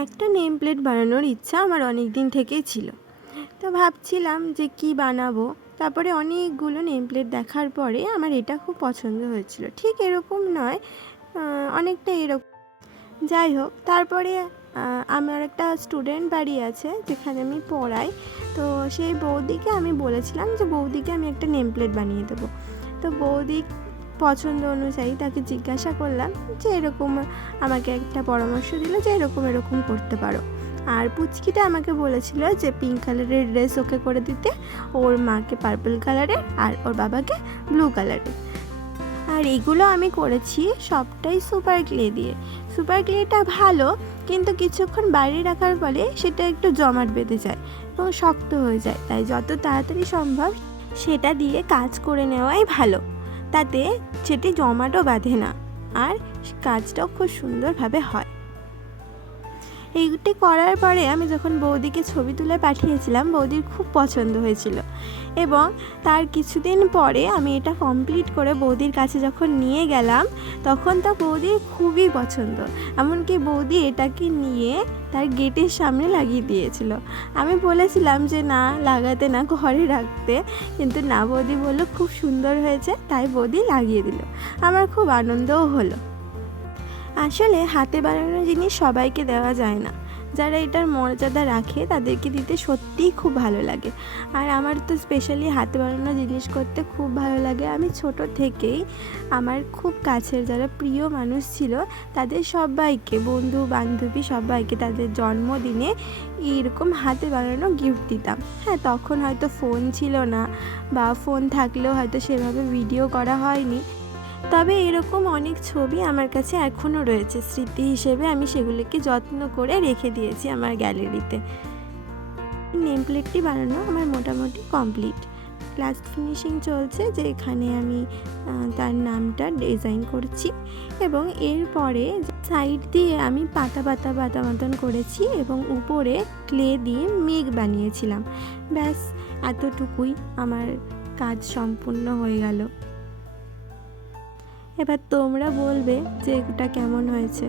একটা name plate বানানোর ইচ্ছা আমার অনেক দিন থেকেই ছিল। তো ভাবছিলাম যে কি বানাবো। তারপরে অনেকগুলো নেম প্লেট দেখার পরে আমার এটা খুব পছন্দ হয়েছিল। ঠিক এরকম নয়, অনেকটা এরকম। যাই হোক, তারপরে আমার একটা স্টুডেন্ট বাড়ি আছে যেখানে আমি পড়াই। তো সেই বৌদিকে আমি বলেছিলাম যে বৌদিকে আমি একটা নেম প্লেট বানিয়ে দেবো। তো বৌদি পছন্দ অনুযায়ী তাকে জিজ্ঞাসা করলাম যে এরকম, আমাকে একটা পরামর্শ দিল যে এরকম এরকম করতে পারো। আর পুচকিটা আমাকে বলেছিল যে পিঙ্ক কালারের ড্রেস ওকে করে দিতে, ওর মাকে পার্পল কালারের আর ওর বাবাকে ব্লু কালারের। আর এগুলো আমি করেছি সবটাই সুপার ক্লে দিয়ে। সুপার ক্লেটা ভালো, কিন্তু কিছুক্ষণ বাইরে রাখার ফলে সেটা একটু জমাট বেঁধে যায় এবং শক্ত হয়ে যায়। তাই যত তাড়াতাড়ি সম্ভব সেটা দিয়ে কাজ করে নেওয়াই ভালো। তাতে সেটি জমাটও বাঁধে না, আর কাজটাও খুব সুন্দরভাবে হয়। এইটি করার পরে আমি যখন বৌদিকে ছবি তুলে পাঠিয়েছিলাম, বৌদির খুব পছন্দ হয়েছিল। এবং তার কিছুদিন পরে আমি এটা কমপ্লিট করে বৌদির কাছে যখন নিয়ে গেলাম, তখন তা বৌদির খুবই পছন্দ। এমনকি বৌদি এটাকে নিয়ে তার গেটের সামনে লাগিয়ে দিয়েছিল। আমি বলেছিলাম যে না, লাগাতে না, ঘরে রাখতে, কিন্তু না, বৌদি বললো খুব সুন্দর হয়েছে, তাই বৌদি লাগিয়ে দিল। আমার খুব আনন্দও হলো। আসলে হাতে বানানো জিনিস সবাইকে দেওয়া যায় না। যারা এটার মর্যাদা রাখে তাদেরকে দিতে সত্যিই খুব ভালো লাগে। আর আমার তো স্পেশালি হাতে বানানো জিনিস করতে খুব ভালো লাগে। আমি ছোট থেকেই আমার খুব কাছের যারা প্রিয় মানুষ ছিল তাদের সবাইকে, বন্ধু বান্ধবী সবাইকে, তাদের জন্মদিনে এইরকম হাতে বানানো গিফট দিতাম। হ্যাঁ, তখন হয়তো ফোন ছিল না, বা ফোন থাকলেও হয়তো সেভাবে ভিডিও করা হয়নি। তবে এরকম অনেক ছবি আমার কাছে এখনও রয়েছে স্মৃতি হিসেবে। আমি সেগুলিকে যত্ন করে রেখে দিয়েছি আমার গ্যালারিতে। নেম প্লেটটি বানানো আমার মোটামুটি কমপ্লিট। লাস্ট ফিনিশিং চলছে, যে এখানে আমি তার নামটা ডিজাইন করছি। এবং এরপরে সাইড দিয়ে আমি পাতা পাতা পাতা মতন করেছি এবং উপরে ক্লে দিয়ে মেঘ বানিয়েছিলাম। ব্যাস, এতটুকুই আমার কাজ সম্পূর্ণ হয়ে গেল। এবার তোমরা বলবে যে এটা কেমন হয়েছে।